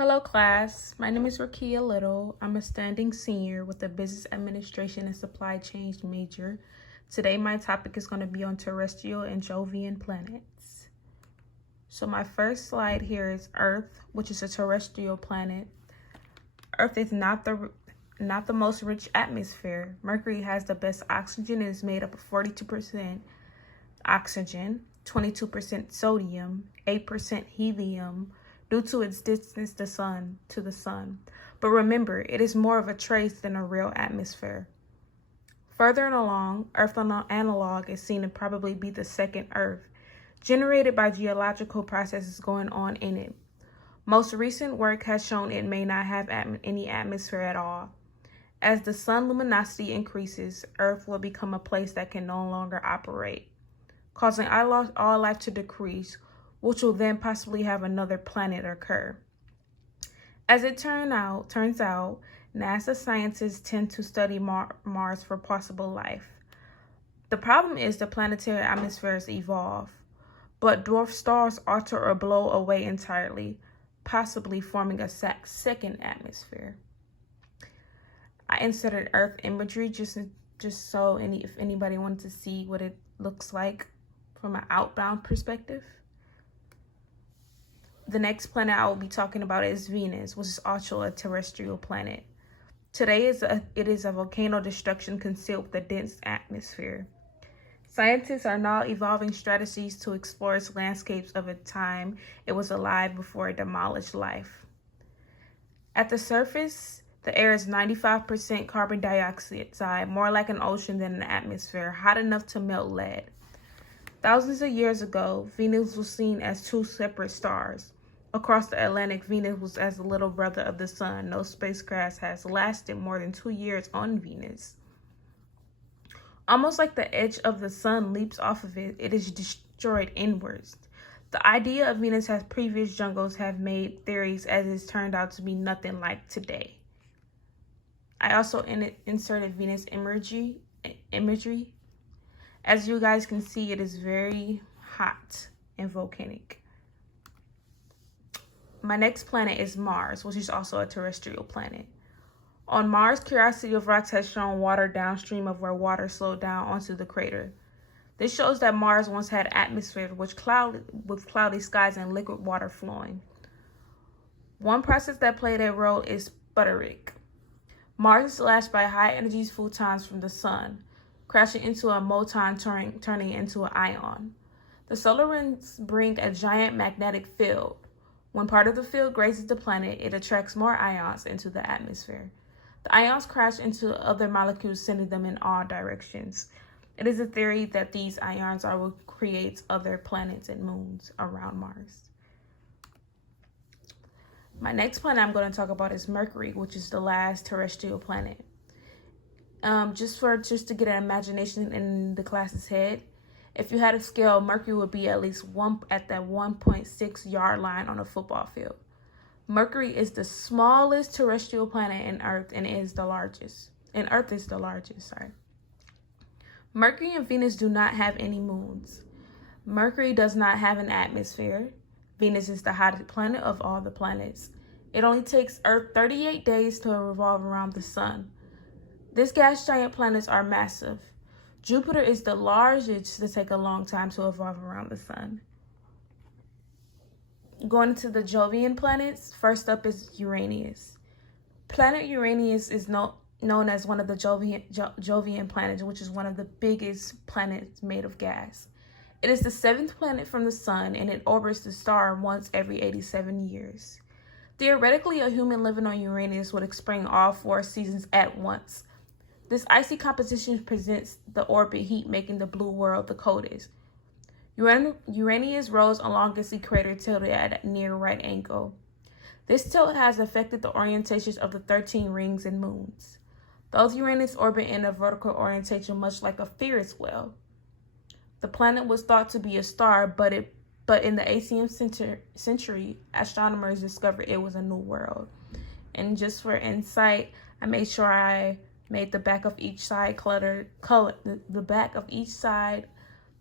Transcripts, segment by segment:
Hello class, my name is Rakia Little. I'm a standing senior with a business administration and supply chain major. Today my topic is going to be on terrestrial and Jovian planets. So my first slide here is Earth, which is a terrestrial planet. Earth is not the most rich atmosphere. Mercury has the best oxygen and is made up of 42% oxygen, 22% sodium, 8% helium, due to its distance to the sun. But remember, it is more of a trace than a real atmosphere. Further along, Earth analog is seen to probably be the second Earth, generated by geological processes going on in it. Most recent work has shown it may not have any atmosphere at all. As the sun luminosity increases, Earth will become a place that can no longer operate, causing all life to decrease, which will then possibly have another planet occur. As it turns out, NASA scientists tend to study Mars for possible life. The problem is the planetary atmospheres evolve, but dwarf stars alter or blow away entirely, possibly forming a second atmosphere. I inserted Earth imagery just so if anybody wanted to see what it looks like from an outbound perspective. The next planet I will be talking about is Venus, which is also a terrestrial planet. Today it is a volcano destruction concealed with a dense atmosphere. Scientists are now evolving strategies to explore its landscapes of a time it was alive before it demolished life. At the surface, the air is 95% carbon dioxide, more like an ocean than an atmosphere, hot enough to melt lead. Thousands of years ago, Venus was seen as two separate stars. Across the Atlantic, Venus was as the little brother of the sun. No spacecraft has lasted more than 2 years on Venus. Almost like the edge of the sun leaps off of it, it is destroyed inwards. The idea of Venus as previous jungles have made theories as it's turned out to be nothing like today. I also inserted Venus imagery. As you guys can see, it is very hot and volcanic. My next planet is Mars, which is also a terrestrial planet. On Mars, curiosity of rocks has shown water downstream of where water slowed down onto the crater. This shows that Mars once had atmosphere with cloudy skies and liquid water flowing. One process that played a role is sputtering. Mars is lashed by high-energy photons from the sun, crashing into a moton, turning into an ion. The solar winds bring a giant magnetic field. When part of the field grazes the planet, it attracts more ions into the atmosphere. The ions crash into other molecules, sending them in all directions. It is a theory that these ions are what creates other planets and moons around Mars. My next planet I'm going to talk about is Mercury, which is the last terrestrial planet. Just to get an imagination in the class's head, if you had a scale, Mercury would be at least at that 1.6 yard line on a football field. Mercury is the smallest terrestrial planet in Earth and is the largest. Earth is the largest. Mercury and Venus do not have any moons. Mercury does not have an atmosphere. Venus is the hottest planet of all the planets. It only takes Earth 38 days to revolve around the sun. These gas giant planets are massive. Jupiter is the largest to take a long time to evolve around the sun. Going to the Jovian planets, first up is Uranus. Planet Uranus is known as one of the Jovian planets, which is one of the biggest planets made of gas. It is the 7th planet from the sun, and it orbits the star once every 87 years. Theoretically, a human living on Uranus would experience all 4 seasons at once. This icy composition presents the orbit heat, making the blue world the coldest. Uranus rolls along its equator tilted at a near right angle. This tilt has affected the orientations of the 13 rings and moons. Those Uranus orbit in a vertical orientation, much like a Ferris wheel. The planet was thought to be a star, but in the 18th century, astronomers discovered it was a new world. And just for insight, I made sure I made the back of each side the back of each side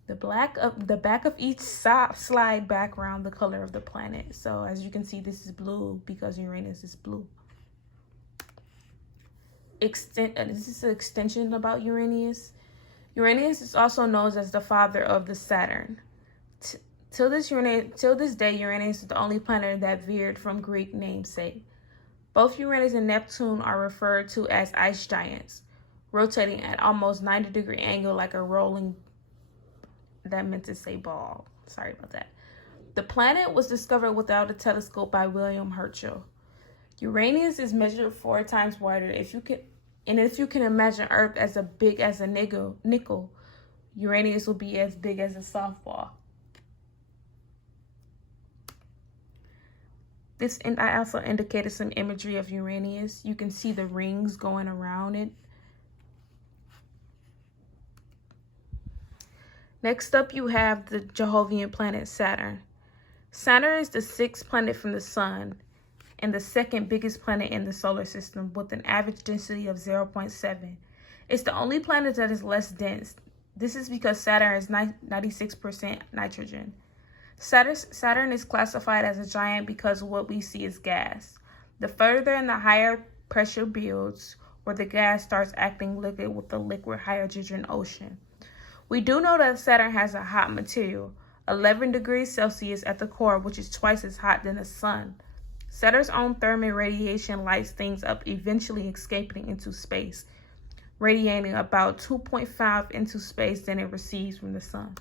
The back of each slide background the color of the planet. So as you can see, this is blue because Uranus is blue. This is an extension about Uranus. Uranus is also known as the father of the Saturn. Till this day, Uranus is the only planet that veered from Greek namesake. Both Uranus and Neptune are referred to as ice giants, rotating at almost 90-degree angle like a rolling, that meant to say ball. Sorry about that. The planet was discovered without a telescope by William Herschel. Uranus is measured 4 times wider. If you can imagine Earth as big as a nickel, Uranus will be as big as a softball. And I also indicated some imagery of Uranus. You can see the rings going around it. Next up, you have the Jovian planet Saturn. Saturn is the 6th planet from the Sun and the 2nd biggest planet in the solar system with an average density of 0.7. It's the only planet that is less dense. This is because Saturn is 96% nitrogen. Saturn is classified as a giant because what we see is gas. The further and the higher pressure builds, where the gas starts acting liquid with the liquid hydrogen ocean. We do know that Saturn has a hot material, 11 degrees Celsius at the core, which is twice as hot than the sun. Saturn's own thermal radiation lights things up, eventually escaping into space, radiating about 2.5 into space than it receives from the sun.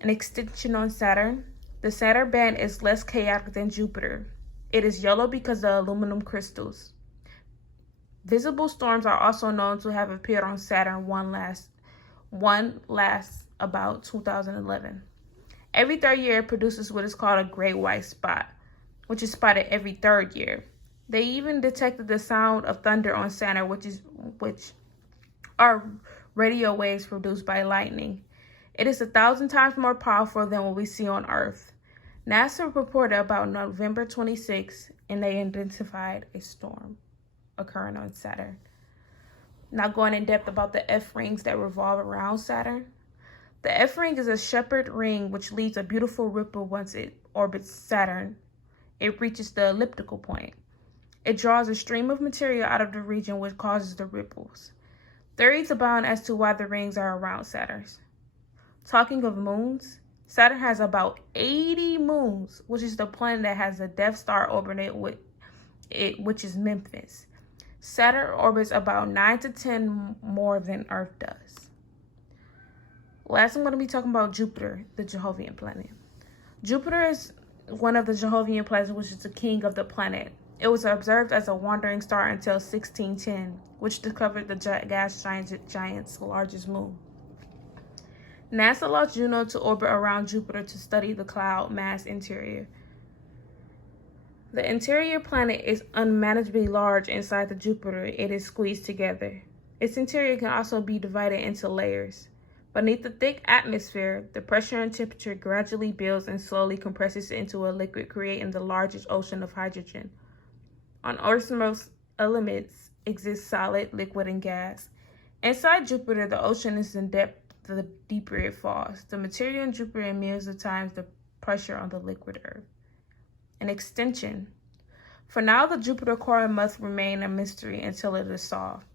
An extension on Saturn. The Saturn band is less chaotic than Jupiter. It is yellow because of aluminum crystals. Visible storms are also known to have appeared on Saturn, one last about 2011. Every 3rd year, it produces what is called a great white spot, which is spotted every 3rd year. They even detected the sound of thunder on Saturn, which are radio waves produced by lightning. It is 1,000 times more powerful than what we see on Earth. NASA reported about November 26, and they identified a storm occurring on Saturn. Now going in depth about the F rings that revolve around Saturn. The F ring is a shepherd ring which leaves a beautiful ripple once it orbits Saturn. It reaches the elliptical point. It draws a stream of material out of the region which causes the ripples. Theories abound as to why the rings are around Saturn. Talking of moons, Saturn has about 80 moons, which is the planet that has the Death Star orbiting with it, which is Memphis. Saturn orbits about 9 to 10 more than Earth does. Last, I'm going to be talking about Jupiter, the Jovian planet. Jupiter is one of the Jovian planets, which is the king of the planet. It was observed as a wandering star until 1610, which discovered the gas giant's largest moon. NASA allowed Juno to orbit around Jupiter to study the cloud mass interior. The interior planet is unmanageably large inside the Jupiter it is squeezed together. Its interior can also be divided into layers. Beneath the thick atmosphere, the pressure and temperature gradually builds and slowly compresses into a liquid, creating the largest ocean of hydrogen. On Earth's most elements exist solid, liquid, and gas. Inside Jupiter, the ocean is in depth the deeper it falls. The material in Jupiter millions of times the pressure on the liquid Earth. An extension. For now, the Jupiter core must remain a mystery until it is solved.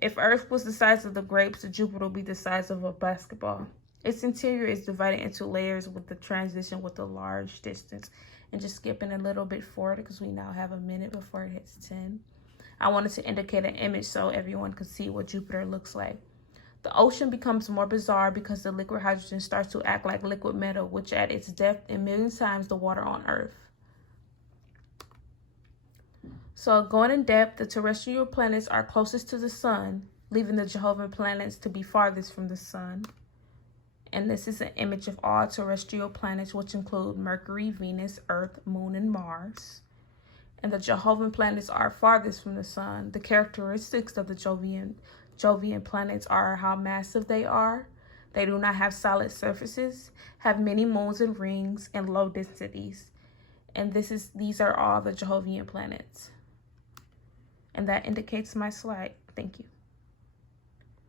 If Earth was the size of the grapes, the Jupiter would be the size of a basketball. Its interior is divided into layers with the transition with a large distance. And just skipping a little bit forward because we now have a minute before it hits 10. I wanted to indicate an image so everyone could see what Jupiter looks like. The ocean becomes more bizarre because the liquid hydrogen starts to act like liquid metal, which at its depth is millions times the water on Earth. So going in depth, the terrestrial planets are closest to the sun, leaving the Jovian planets to be farthest from the sun. And this is an image of all terrestrial planets, which include Mercury, Venus, Earth, Moon, and Mars. And the Jovian planets are farthest from the sun. The characteristics of the Jovian planets are how massive they are. They do not have solid surfaces, have many moons and rings, and low densities. And these are all the Jovian planets. And that indicates my slide. Thank you.